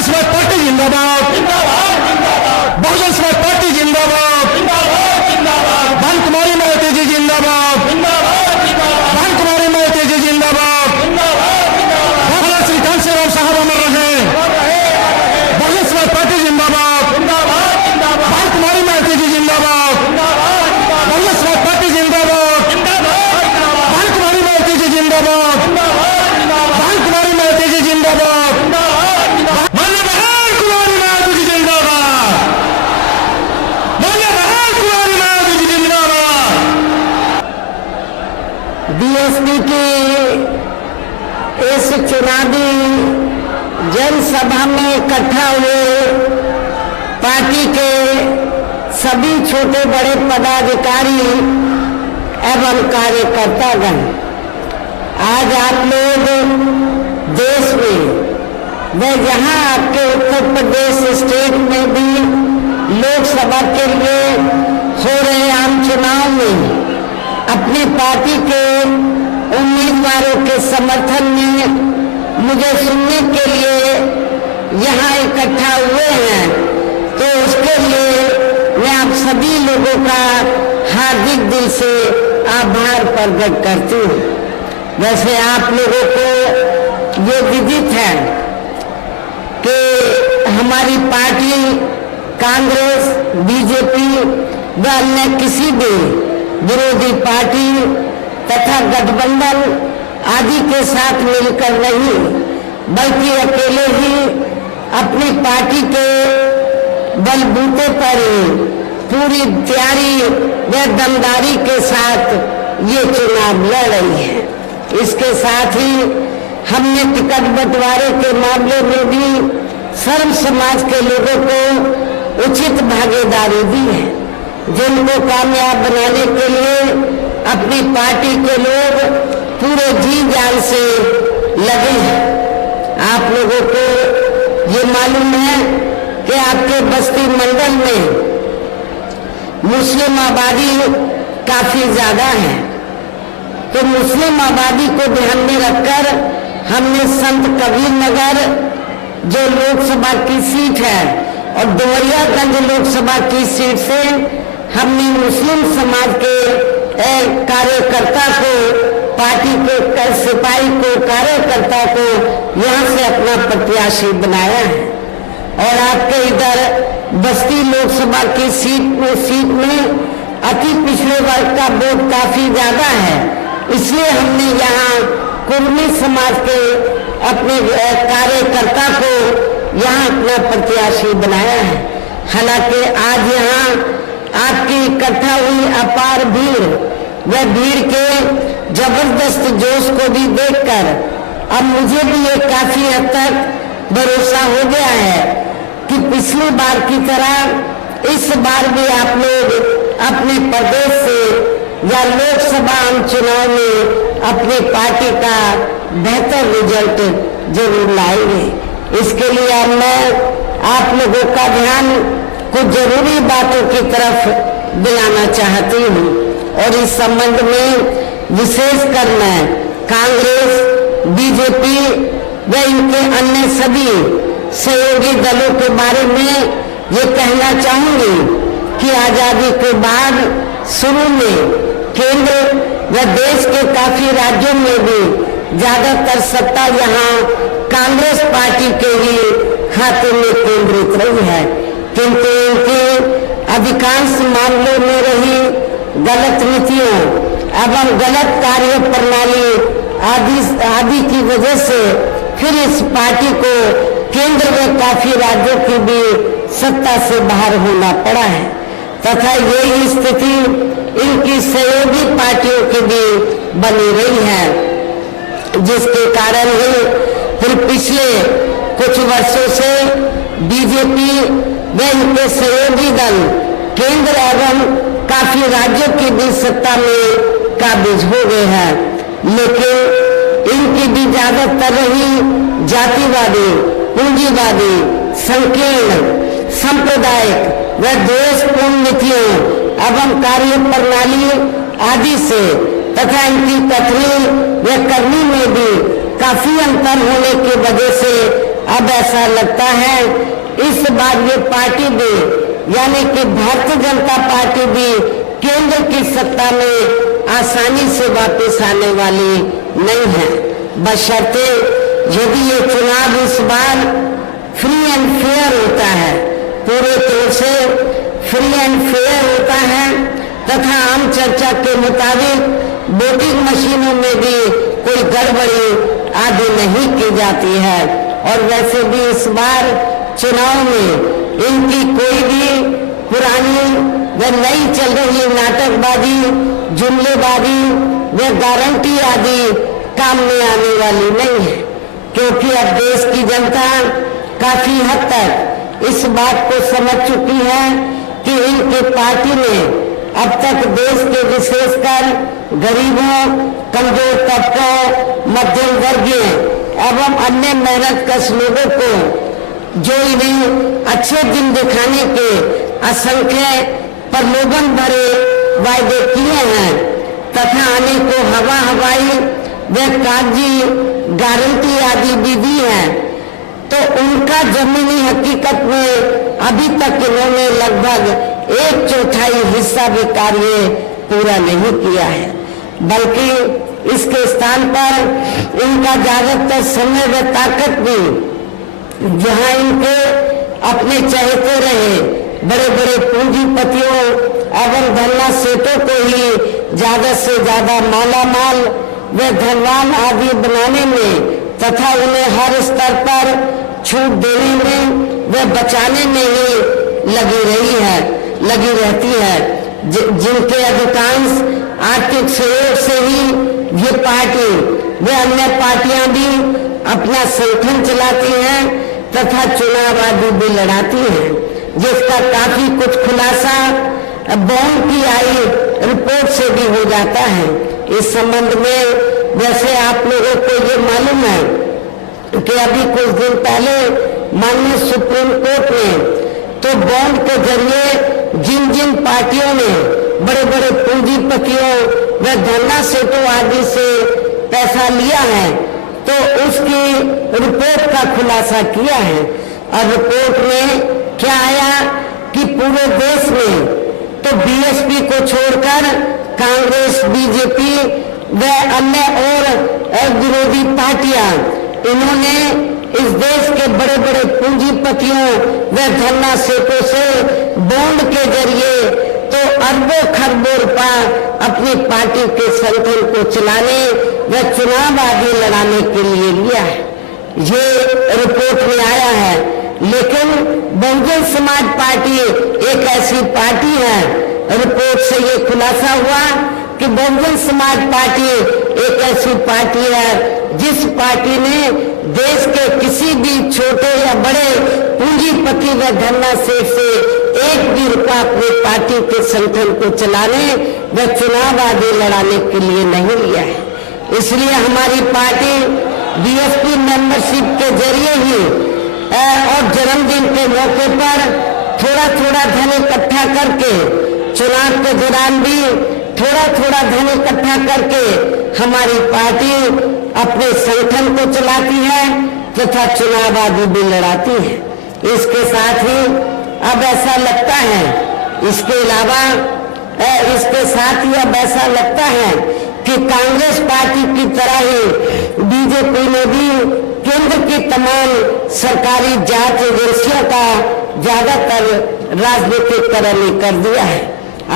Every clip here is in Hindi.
बहुजन समाज पार्टी जिंदाबाद, बहुजन समाज पार्टी जिंदाबाद, भानु कुमारी महतो जी जिंदाबाद, भानु कुमारी महतो जी जिंदाबाद, भगवान श्री कांसी राम साहब अमर रहे, बहुजन समाज पार्टी जिंदाबाद, भानु कुमारी महतो जी जिंदाबाद, बहुजन समाज पार्टी जिंदाबाद, भानु कुमारी महतो जी जिंदाबाद, भानु कुमारी महतो जी जिंदाबाद, माननीय भानु कुमारी महतो जी जिंदाबाद, माननीय भानु कुमारी महतो जी जिंदाबाद। बीएसपी की इस चुनावी जनसभा में इकट्ठा हुए पार्टी के सभी छोटे बड़े पदाधिकारी एवं कार्यकर्तागण, आज आप लोग देश में व जहां आपके उत्तर प्रदेश स्टेट में भी लोकसभा के लिए हो रहे आम चुनाव में अपनी पार्टी के उम्मीदवारों के समर्थन में मुझे सुनने के लिए यहाँ इकट्ठा हुए हैं, तो उसके लिए मैं आप सभी लोगों का हार्दिक दिल से आभार प्रकट करती हूँ। वैसे आप लोगों को ये विदित है कि हमारी पार्टी कांग्रेस, बीजेपी व अन्य किसी भी विरोधी पार्टी तथा गठबंधन आदि के साथ मिलकर नहीं, बल्कि अकेले ही अपनी पार्टी के बलबूते पर पूरी तैयारी व दमदारी के साथ ये चुनाव लड़ रही है। इसके साथ ही हमने टिकट बंटवारे के मामले में भी सर्व समाज के लोगों को उचित भागीदारी दी है, जिनको कामयाब बनाने के लिए अपनी पार्टी के लोग पूरे जी जान से लगे हैं। आप लोगों को ये मालूम है कि आपके बस्ती मंडल में मुस्लिम आबादी काफी ज्यादा है, तो मुस्लिम आबादी को ध्यान में रखकर हमने संत कबीर नगर जो लोकसभा की सीट है और डुमरियागंज लोकसभा की सीट से हमने मुस्लिम समाज के कार्यकर्ता को, पार्टी के सिपाही को, कार्यकर्ता को यहाँ से अपना प्रत्याशी बनाया है। और आपके इधर बस्ती लोकसभा की सीट में अति पिछड़े वर्ग का वोट काफी ज्यादा है, इसलिए हमने यहाँ कुर्मी समाज के अपने कार्यकर्ता को यहाँ अपना प्रत्याशी बनाया है। हालांकि आज यहाँ आपकी इकट्ठा हुई अपार भीड़ व भीड़ के जबरदस्त जोश को भी देखकर अब मुझे भी ये काफी हद तक भरोसा हो गया है कि पिछली बार की तरह इस बार भी आप लोग अपने प्रदेश से या लोकसभा आम चुनाव में अपनी पार्टी का बेहतर रिजल्ट जरूर लाएंगे। इसके लिए मैं आप लोगों का ध्यान कुछ जरूरी बातों की तरफ दिलाना चाहती हूँ, और इस संबंध में विशेष कर मैं कांग्रेस, बीजेपी व इनके अन्य सभी सहयोगी दलों के बारे में ये कहना चाहूंगी कि आजादी के बाद शुरू में केंद्र व देश के काफी राज्यों में भी ज्यादातर सत्ता यहाँ कांग्रेस पार्टी के ही खाते में केंद्रित रही है, किंतु इनके अधिकांश मामलों में रही गलत नीतियों एवं गलत कार्य प्रणाली आदि की वजह से फिर इस पार्टी को केंद्र में काफी राज्यों की भी सत्ता से बाहर होना पड़ा है, तथा यही स्थिति इनकी सहयोगी पार्टियों की भी बनी रही है, जिसके कारण ही फिर पिछले कुछ वर्षों से बीजेपी व इनके सहयोगी दल केंद्र एवं काफी राज्यों की भी सत्ता में काबिज हो गए हैं, लेकिन इनकी भी ज्यादातर रही जातिवादी, पूंजीवादी, संकीर्ण, सांप्रदायिक व द्वेषपूर्ण नीतियों एवं कार्य प्रणाली आदि से तथा इनकी कथनी व करनी में भी काफी अंतर होने की वजह से अब ऐसा लगता है इस बार ये पार्टी भी, यानी कि भारतीय जनता पार्टी भी केंद्र की सत्ता में आसानी से वापस आने वाली नहीं है, बशर्ते यदि ये चुनाव इस बार फ्री एंड फेयर होता है, पूरे तौर से फ्री एंड फेयर होता है तथा आम चर्चा के मुताबिक वोटिंग मशीनों में भी कोई गड़बड़ी आदि नहीं की जाती है। और वैसे भी इस बार चुनाव में इनकी कोई भी पुरानी व नई चल रही नाटकबाजी, जुमलेबाजी व गारंटी आदि काम में आने वाली नहीं है, क्योंकि अब देश की जनता काफी हद तक इस बात को समझ चुकी है कि इनकी पार्टी ने अब तक देश के विशेषकर गरीबों, कमजोर तबकों, मध्यम वर्गीय एवं अन्य मेहनतकश लोगों को जो इन्हें अच्छे दिन दिखाने के असंख्य प्रलोभन भरे वायदे किए हैं तथा अनेकों हवाई व कागजी गारंटी आदि भी दी है, तो उनका जमीनी हकीकत में अभी तक इन्होंने लगभग 1/4 हिस्सा भी कार्य पूरा नहीं किया है, बल्कि इसके स्थान पर इनका ज्यादातर समय व ताकत भी जहां इनके अपने चहेते रहे बड़े बड़े पूंजीपतियों एवं धनना सेठों को ही ज्यादा से ज्यादा मालामाल व धनवान आदि बनाने में तथा उन्हें हर स्तर पर छूट देने में व बचाने में ही लगी रहती है, जिनके अधिकांश आर्थिक सहयोग से ही ये पार्टी व अन्य पार्टियां भी अपना संगठन चलाती हैं तथा चुनाव आदि भी लड़ाती हैं, जिसका काफी कुछ खुलासा बॉन्ड की आई रिपोर्ट से भी हो जाता है। इस संबंध में वैसे आप लोगों को ये मालूम है कि अभी कुछ दिन पहले माननीय सुप्रीम कोर्ट ने तो बॉन्ड के जरिए जिन जिन पार्टियों ने बड़े बड़े पूंजीपतियों व धन्ना सेठों आदि से पैसा लिया है तो उसकी रिपोर्ट का खुलासा किया है। और रिपोर्ट में क्या आया कि पूरे देश में तो बीएसपी को छोड़कर कांग्रेस, बीजेपी व अन्य और विरोधी पार्टियां इन्होंने इस देश के बड़े बड़े पूंजीपतियों व धन्ना सेठों से बॉन्ड के जरिए तो अरबों खरबों रुपया अपनी पार्टी के संगठन को चलाने व चुनाव आदि लड़ाने के लिए लिया है, ये रिपोर्ट में आया है। लेकिन बहुजन समाज पार्टी एक ऐसी पार्टी है, रिपोर्ट से ये खुलासा हुआ कि बहुजन समाज पार्टी एक ऐसी पार्टी है जिस पार्टी ने देश के किसी भी छोटे या बड़े पूंजीपति व धन्ना सेठ से एक भी रुपया अपनी पार्टी के संगठन को चलाने व चुनाव आदि लड़ाने के लिए नहीं लिया है। इसलिए हमारी पार्टी बीएसपी मेंबरशिप के जरिए ही और जन्मदिन के मौके पर थोड़ा थोड़ा धन इकट्ठा करके चुनाव के दौरान भी थोड़ा थोड़ा धन इकट्ठा करके हमारी पार्टी अपने संगठन को चलाती है तथा चुनाव आदि भी लड़ाती है। इसके साथ ही अब ऐसा लगता है, इसके अलावा इसके साथ ही अब ऐसा लगता है कि कांग्रेस पार्टी की तरह ही बीजेपी ने भी केंद्र की तमाम सरकारी जांच एजेंसियों का ज्यादातर राजनीतिकरण कर दिया है।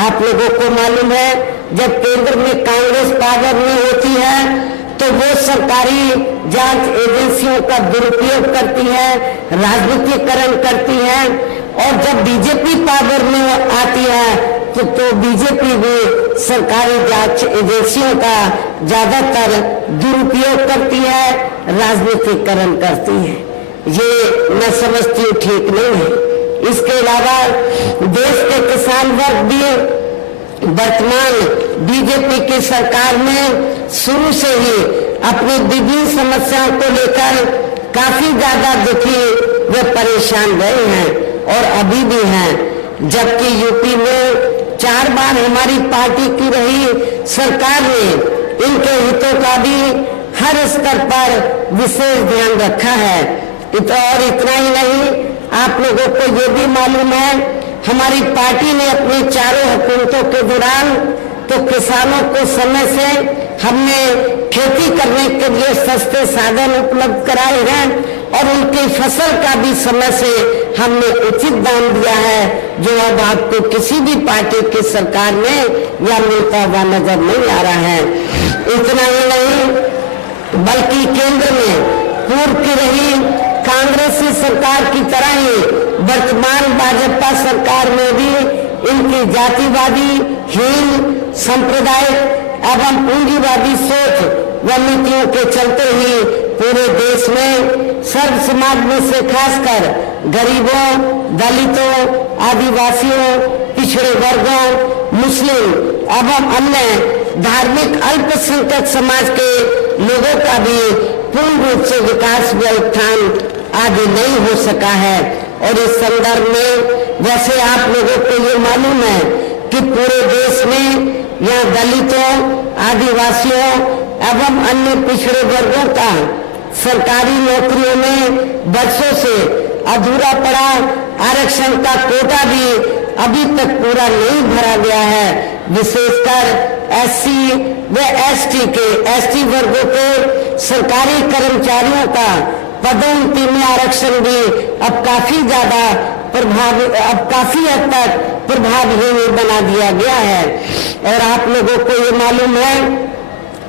आप लोगों को मालूम है जब केंद्र में कांग्रेस पावर में होती है तो वो सरकारी जांच एजेंसियों का दुरुपयोग करती है, राजनीतिकरण करती है, और जब बीजेपी पावर में आती है तो बीजेपी भी सरकारी जांच एजेंसियों का ज्यादातर दुरुपयोग करती है, राजनीतिकरण करती है। ये मैं समझती हूँ ठीक नहीं है। इसके अलावा देश के किसान वर्ग भी वर्तमान बीजेपी की सरकार में शुरू से ही अपनी विभिन्न समस्याओं को लेकर काफी ज्यादा दुखी व परेशान रहे हैं और अभी भी हैं। जबकि यूपी में 4 बार हमारी पार्टी की रही सरकार ने इनके हितों का भी हर स्तर पर विशेष ध्यान रखा है। और इतना ही नहीं, आप लोगों को ये भी मालूम है, हमारी पार्टी ने अपनी चारों हुकूमतों के दौरान तो किसानों को समय से हमने खेती करने के लिए सस्ते साधन उपलब्ध कराए हैं और उनकी फसल का भी समय से हमने उचित दाम दिया है, जो अब आपको किसी भी पार्टी की सरकार में या मिलता हुआ नजर नहीं आ रहा है। इतना ही नहीं, बल्कि केंद्र में पूर्व की रही कांग्रेसी सरकार की तरह ही वर्तमान भाजपा सरकार में भी इनकी जातिवादी, हीन, सांप्रदायिक एवं पूंजीवादी सोच व नीतियों के चलते ही पूरे देश में सर्व समाज में से खासकर गरीबों, दलितों, आदिवासियों, पिछड़े वर्गों, मुस्लिम एवं अन्य धार्मिक अल्पसंख्यक समाज के लोगों का भी पूर्ण रूप से विकास व उत्थान आदि नहीं हो सका है। और इस संदर्भ में वैसे आप लोगों को ये मालूम है कि पूरे देश में यहाँ दलितों, आदिवासियों एवं अन्य पिछड़े वर्गों का सरकारी नौकरियों में वर्षों से अधूरा पड़ा आरक्षण का कोटा भी अभी तक पूरा नहीं भरा गया है। विशेषकर एससी व एसटी वर्गों के सरकारी कर्मचारियों का पदोन्नति में आरक्षण भी अब काफी हद तक प्रभावहीन बना दिया गया है। और आप लोगों को ये मालूम है,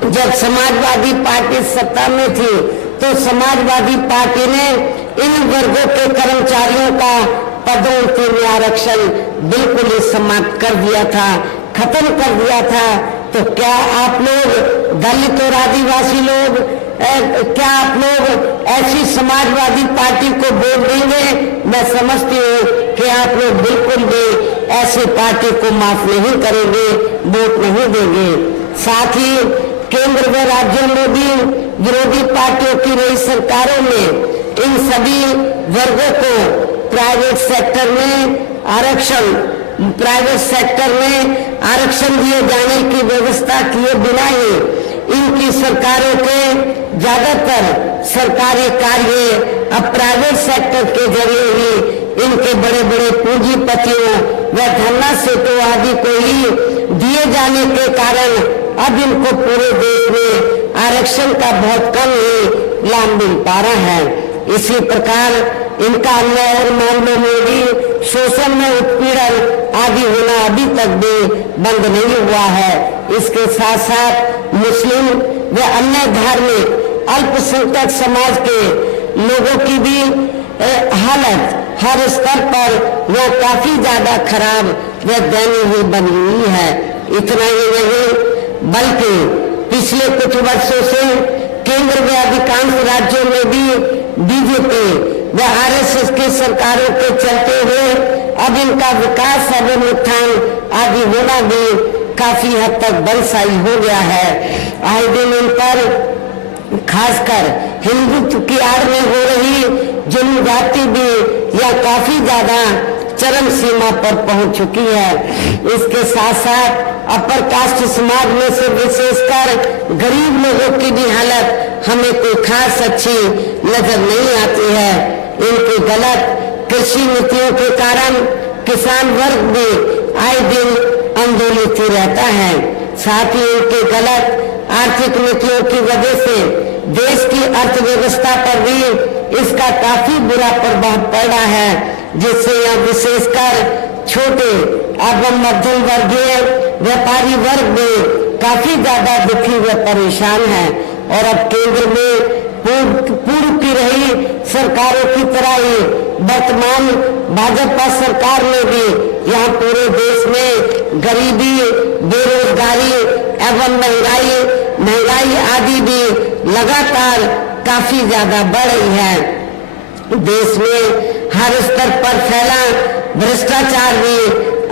जब समाजवादी पार्टी सत्ता में थी तो समाजवादी पार्टी ने इन वर्गों के कर्मचारियों का पदोन्नति में आरक्षण बिल्कुल ही समाप्त कर दिया था, खत्म कर दिया था। तो क्या आप लोग दलित और आदिवासी लोग, क्या आप लोग ऐसी समाजवादी पार्टी को वोट देंगे? मैं समझती हूँ कि आप लोग बिल्कुल भी ऐसी पार्टी को माफ नहीं करेंगे, वोट नहीं देंगे। साथ ही केंद्र व राज्यों में भी विरोधी पार्टियों की रही सरकारों में इन सभी वर्गों को प्राइवेट सेक्टर में आरक्षण दिए जाने की व्यवस्था किए बिना ही इनकी सरकारों के ज्यादातर सरकारी कार्य अब प्राइवेट सेक्टर के जरिए ही इनके बड़े बड़े पूंजीपतियों व धन्ना सेठों आदि को ही दिए जाने के कारण अब इनको पूरे देश में आरक्षण का बहुत कम ही लाभ मिल पा रहा है। इसी प्रकार इनका अन्य और मामलों में भी शोषण में उत्पीड़न आदि होना अभी तक भी बंद नहीं हुआ है। इसके साथ साथ मुस्लिम व अन्य धार्मिक अल्पसंख्यक समाज के लोगों की भी हालत हर स्तर पर वो काफी ज्यादा खराब व दयनीय बनी हुई है। इतना ही नहीं, बल्कि पिछले कुछ वर्षों से केंद्र व अधिकांश राज्यों में भी बीजेपी व आरएसएस की सरकारों के चलते हुए अब इनका विकास एवं उत्थान आदि होना भी काफी हद तक बलशाही हो गया है। आए दिन इन पर खासकर हिंदुत्व की आड़ में हो रही जनजाति भी यह काफी ज्यादा चरम सीमा पर पहुंच चुकी है। इसके साथ साथ अपर कास्ट समाज में से विशेषकर गरीब लोगों की भी हालत हमें कोई खास अच्छी नजर नहीं आती है। इनकी गलत कृषि नीतियों के कारण किसान वर्ग भी आए दिन आंदोलित रहता है। साथ ही इनके गलत आर्थिक नीतियों की वजह से देश की अर्थव्यवस्था पर भी इसका काफी बुरा प्रभाव पड़ रहा है, जिससे यह विशेषकर छोटे एवं मध्यम वर्गीय व्यापारी वर्ग भी काफी ज्यादा दुखी व परेशान है। और अब केंद्र में पूर्व की रही सरकारों की तरह ही वर्तमान भाजपा सरकार में भी यहाँ पूरे देश में गरीबी, बेरोजगारी एवं महंगाई आदि भी लगातार काफी ज्यादा बढ़ रही है। देश में हर स्तर पर फैला भ्रष्टाचार भी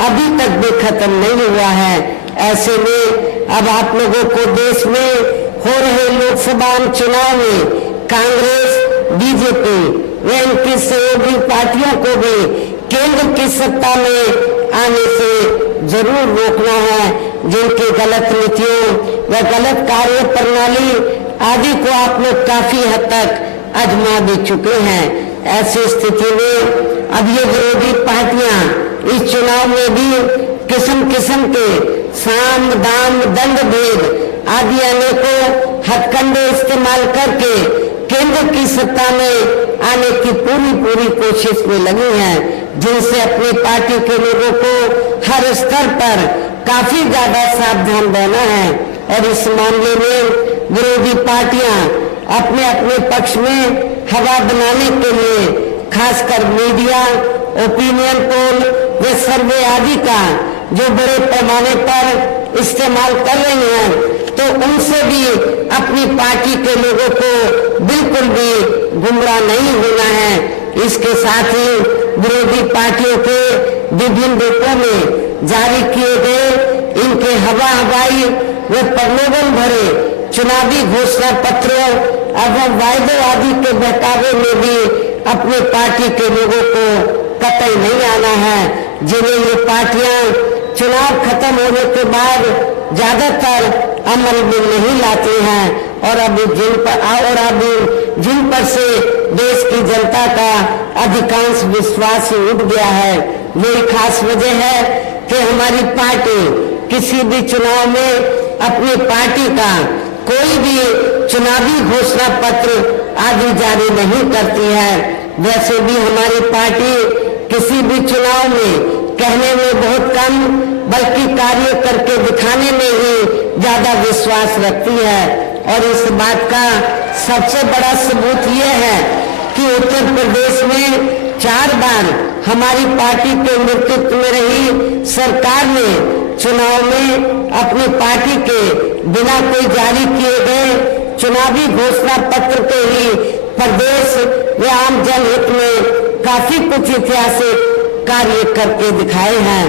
अभी तक भी खत्म नहीं हुआ है। ऐसे में अब आप लोगों को देश में हो रहे लोकसभा चुनाव में कांग्रेस, बीजेपी व इनकी सहयोगी पार्टियों को भी केंद्र की सत्ता में आने से जरूर रोकना है। जिनकी गलत नीतियों व गलत कार्य प्रणाली आदि को आप लोग काफी हद तक आजमा भी चुके हैं। ऐसी स्थिति में अब ये विरोधी पार्टियां इस चुनाव में भी किस्म किस्म के साम दाम दंड भेद आदि अनेकों हथकंडे इस्तेमाल करके केंद्र की सत्ता में आने की पूरी कोशिश में लगी हैं, जिनसे अपनी पार्टी के लोगों को हर स्तर पर काफी ज्यादा सावधान रहना है। और इस मामले में विरोधी पार्टियां अपने अपने पक्ष में हवा बनाने के लिए खासकर मीडिया, ओपिनियन पोल व सर्वे आदि का जो बड़े पैमाने पर इस्तेमाल कर रही हैं, तो उनसे भी अपनी पार्टी के लोगों को बिल्कुल भी गुमराह नहीं होना है। इसके साथ ही विरोधी पार्टियों के विभिन्न रूपों में जारी किए गए इनके हवाई व प्रलोभन भरे चुनावी घोषणा पत्रों एवं वायदों आदि के बहकावे में भी अपनी पार्टी के लोगों को कतई नहीं आना है, जिन्हें ये पार्टियां चुनाव खत्म होने के बाद ज्यादातर अमल में नहीं लाती हैं और अभी जिन पर से देश की जनता का अधिकांश विश्वास ही उठ गया है। यही खास वजह है कि हमारी पार्टी किसी भी चुनाव में अपनी पार्टी का कोई भी चुनावी घोषणा पत्र आदि जारी नहीं करती है। वैसे भी हमारी पार्टी किसी भी चुनाव में कहने में बहुत कम बल्कि कार्य करके दिखाने में ही ज्यादा विश्वास रखती है। और इस बात का सबसे बड़ा सबूत यह है कि उत्तर प्रदेश में 4 बार हमारी पार्टी के नेतृत्व में रही सरकार ने चुनाव में अपनी पार्टी के बिना कोई जारी किए गए चुनावी घोषणा पत्र के ही प्रदेश व आम जनहित में काफी कुछ ऐतिहासिक कार्य करके दिखाए हैं,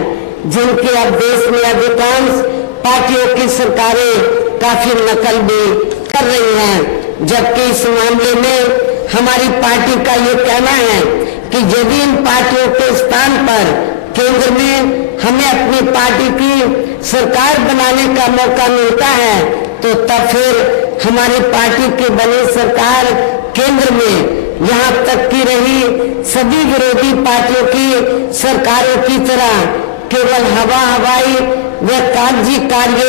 जिनके अब देश में अधिकांश पार्टियों की सरकारें काफी नकल भी कर रही हैं। जबकि इस मामले में हमारी पार्टी का ये कहना है कि यदि इन पार्टियों के स्थान पर केंद्र में हमें अपनी पार्टी की सरकार बनाने का मौका मिलता है, तो तब फिर हमारी पार्टी की बनी सरकार केंद्र में यहाँ तक की रही सभी विरोधी पार्टियों की सरकारों की तरह केवल हवाई व कागजी कार्य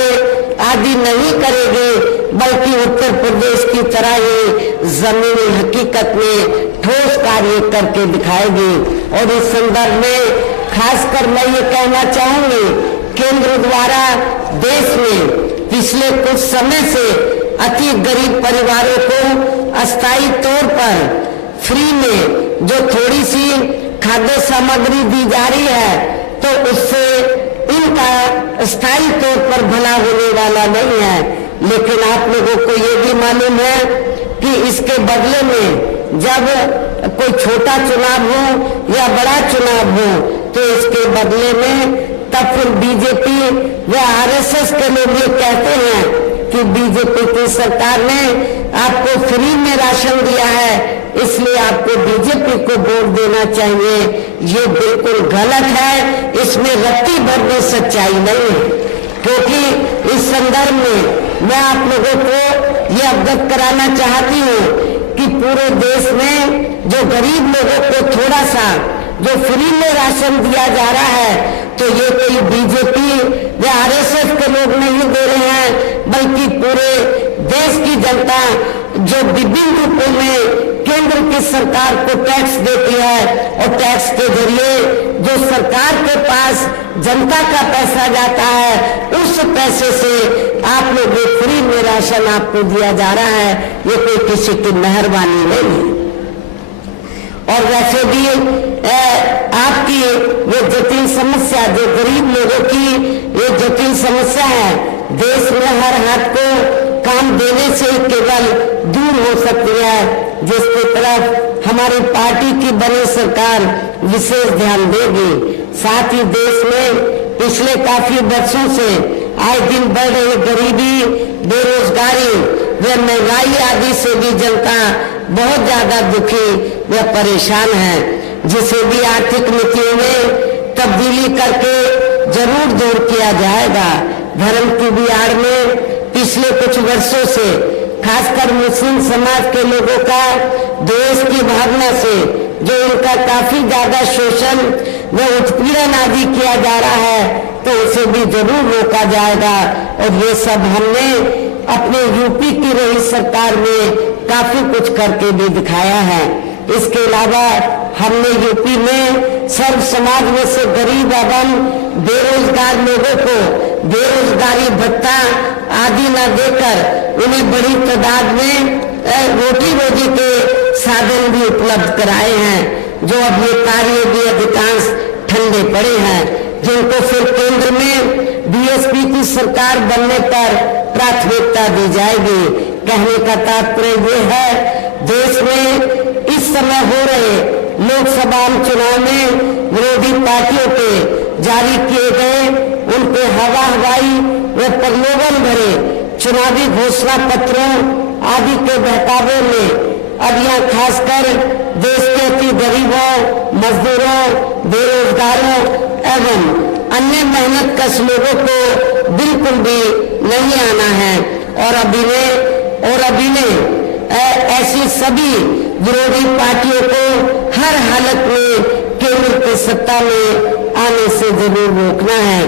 आदि नहीं करेगी, बल्कि उत्तर प्रदेश की तरह ही जमीनी हकीकत में ठोस कार्य करके दिखाएगी। और इस संदर्भ में खासकर मैं ये कहना चाहूंगी, केंद्र द्वारा देश में पिछले कुछ समय से अति गरीब परिवारों को अस्थायी तौर पर फ्री में जो थोड़ी सी खाद्य सामग्री दी जा रही है, तो उससे इनका स्थायी तौर पर भला होने वाला नहीं है। लेकिन आप लोगों को ये भी मालूम है कि इसके बदले में जब कोई छोटा चुनाव हो या बड़ा चुनाव हो, तो इसके बदले में तब फिर बीजेपी व आरएसएस के लोग ये कहते हैं कि बीजेपी की सरकार ने आपको फ्री में राशन दिया है, इसलिए आपको बीजेपी को वोट देना चाहिए। ये बिल्कुल गलत है, इसमें रत्ती भर भी सच्चाई नहीं है। क्योंकि इस संदर्भ में मैं आप लोगों को ये अवगत कराना चाहती हूँ कि पूरे देश में जो गरीब लोगों को थोड़ा सा जो फ्री में राशन दिया जा रहा है, तो ये कोई बीजेपी या आरएसएस के लोग नहीं दे रहे हैं, बल्कि पूरे देश की जनता जो विभिन्न रूपों में केंद्र की सरकार को टैक्स देती है, और टैक्स के जरिए जो सरकार के पास जनता का पैसा जाता है, उस पैसे से आप लोग फ्री में राशन आपको दिया जा रहा है। ये कोई किसी की मेहरबानी नहीं है। और वैसे भी आपकी ये जटिल समस्या, जो गरीब लोगों की ये जटिल समस्या है, देश में हर हाथ को काम देने से केवल दूर हो सकती है, जिसकी तरफ हमारी पार्टी की बनी सरकार विशेष ध्यान देगी। साथ ही देश में पिछले काफी वर्षों से आए दिन बढ़ रही गरीबी, बेरोजगारी व महंगाई आदि से भी जनता बहुत ज्यादा दुखी व परेशान है, जिसे भी आर्थिक नीतियों में तब्दीली करके जरूर दूर किया जाएगा। धर्म की भी आड़ में पिछले कुछ वर्षों से खासकर मुस्लिम समाज के लोगों का देश की भावना से जो उनका काफी ज्यादा शोषण व उत्पीड़न आदि किया जा रहा है, तो उसे भी जरूर रोका जाएगा। और ये सब हमने अपने यूपी की रही सरकार में काफी कुछ करके भी दिखाया है। इसके अलावा हमने यूपी में सर्व समाज में से गरीब एवं बेरोजगार लोगों को बेरोजगारी भत्ता आदि न देकर उन्हें बड़ी तादाद में रोटी रोजी के साधन भी उपलब्ध कराए हैं, जो अब ये कार्य भी अधिकांश ठंडे पड़े हैं, जिनको फिर केंद्र में बीएसपी की सरकार बनने पर प्राथमिकता दी जाएगी। कहने का तात्पर्य ये है, देश में इस समय हो रहे लोकसभा चुनाव में विरोधी पार्टियों के जारी किए गए उनके हवाई व प्रलोभन भरे चुनावी घोषणा पत्रों आदि के बहकावे में अब यह खासकर देश के अति गरीबों, मजदूरों, बेरोजगारों एवं अन्य मेहनत कश लोगों को बिल्कुल भी नहीं आना है। और अभी ने ऐसी सभी विरोधी पार्टियों को हर हालत में केंद्र की सत्ता में आने से जरूर रोकना है,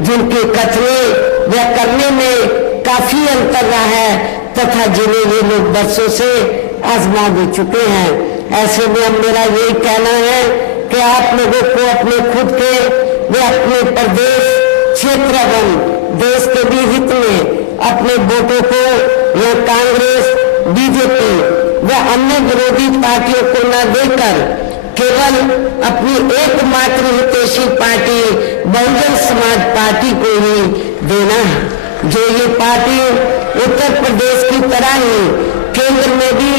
जिनके कथने व करने में काफी अंतर रहा है तथा जिन्हें ये लोग बरसों से आजमा भी चुके हैं। ऐसे में अब मेरा यही कहना है कि आप लोगों को अपने खुद के व अपने प्रदेश क्षेत्र एवं देश के भी हित में अपने वोटों को या कांग्रेस, बीजेपी व अन्य विरोधी पार्टियों को न देकर केवल अपनी एकमात्र हितैषी पार्टी बहुजन समाज पार्टी को ही देना है, जो ये पार्टी उत्तर प्रदेश की तरह ही केंद्र में भी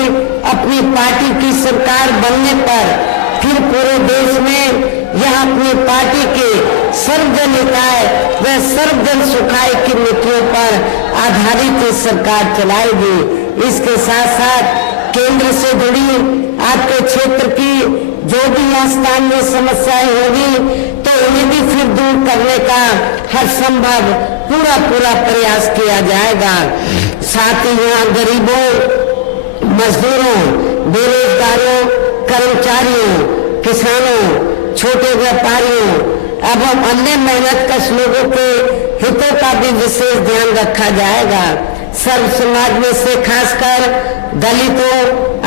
अपनी पार्टी की सरकार बनने पर फिर पूरे देश में यह अपनी पार्टी के सर्वजन हिताय व सर्वजन सुखाय की नीतियों पर आधारित सरकार चलाएगी। इसके साथ साथ केंद्र से जुड़ी आपके क्षेत्र की जो भी यहाँ स्थानीय समस्याएं होगी तो उन्हें भी फिर दूर करने का हर संभव पूरा प्रयास किया जाएगा। साथ ही यहाँ गरीबों, मजदूरों, बेरोजगारों, कर्मचारियों, किसानों, छोटे व्यापारियों एवं अन्य मेहनत कश लोगों के हितों का भी विशेष ध्यान रखा जाएगा। सर्व समाज में से खासकर दलितों,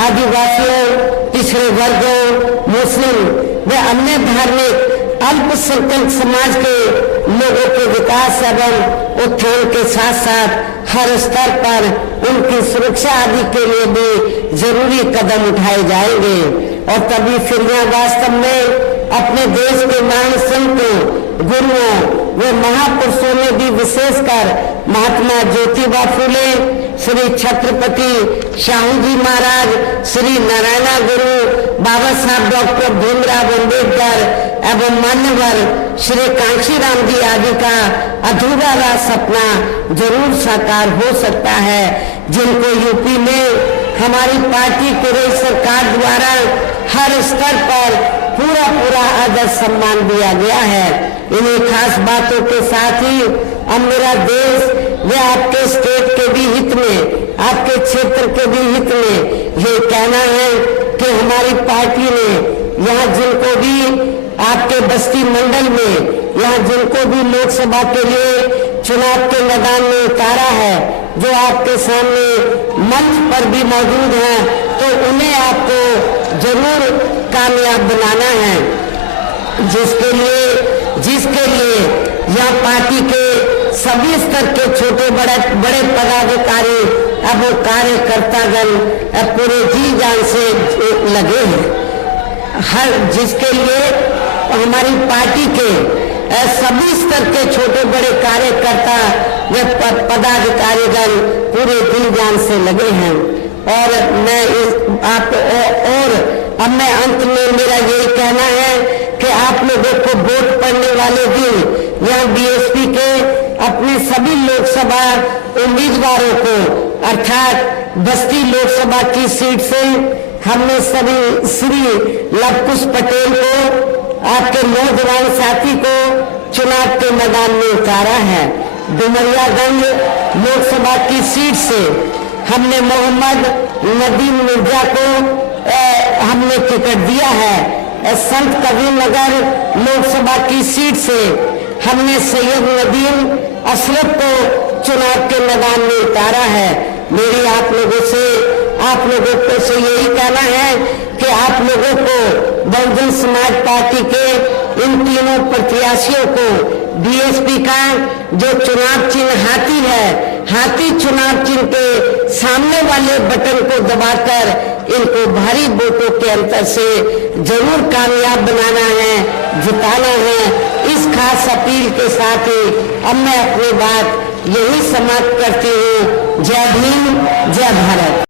आदिवासियों, पिछड़े वर्गों, मुस्लिम व अन्य धार्मिक अल्पसंख्यक समाज के लोगों के विकास एवं उत्थान के साथ साथ हर स्तर पर उनकी सुरक्षा आदि के लिए भी जरूरी कदम उठाए जाएंगे। और तभी फिर यहाँ वास्तव में अपने देश के महान संतों, गुरुओं व महापुरुषों ने भी विशेषकर महात्मा ज्योतिबा फूले, श्री छत्रपति शाहू जी महाराज, श्री नारायण गुरु, बाबा साहब डॉक्टर भीमराव अम्बेडकर एवं मान्यवर श्री कांशीराम जी आदि का अधूरा रहा सपना जरूर साकार हो सकता है, जिनको यूपी में हमारी पार्टी की रही सरकार द्वारा हर स्तर पर पूरा आदर सम्मान दिया गया है। इन्हीं खास बातों के साथ ही अब मेरा देश व आपके स्टेट के भी हित में, आपके क्षेत्र के भी हित में ये कहना है कि हमारी पार्टी ने यहाँ जिनको भी आपके बस्ती मंडल में यहाँ जिनको भी लोकसभा के लिए चुनाव के मैदान में उतारा है, जो आपके सामने मंच पर भी मौजूद हैं, तो उन्हें आपको जरूर कामयाब बनाना है, जिसके लिए यह पार्टी के सभी स्तर के छोटे बड़े पदाधिकारी अब वो कार्यकर्तागण पूरे जी जान से लगे हैं। जिसके लिए हमारी पार्टी के सभी स्तर के छोटे बड़े कार्यकर्ता व पदाधिकारीगण पूरे दिल जान से लगे हैं। और अब मैं अंत में मेरा यही कहना है कि आप लोगों को वोट पड़ने वाले दिन यहाँ बीएसपी के अपने सभी लोकसभा उम्मीदवारों को अर्थात बस्ती लोकसभा की सीट से हमने सभी श्री लवकुश पटेल को, आपके नौजवान साथी को चुनाव के मैदान में उतारा है। डुमरियागंज लोकसभा की सीट से हमने मोहम्मद नदीम मिर्जा को हमने टिकट दिया है। संत कबीरनगर लोकसभा की सीट से हमने सैयद नदीम अशरफ को चुनाव के मैदान में उतारा है। मेरी आप लोगों से यही कहना है कि आप लोगों को बहुजन समाज पार्टी के इन तीनों प्रत्याशियों को बीएसपी का जो चुनाव चिन्ह हाथी है, हाथी चुनाव चिन्ह के सामने वाले बटन को दबाकर इनको भारी वोटों के अंतर से जरूर कामयाब बनाना है, जिताना है। इस खास अपील के साथ ही अब मैं अपनी बात यही समाप्त करती हूँ। जय भीम, जय भारत।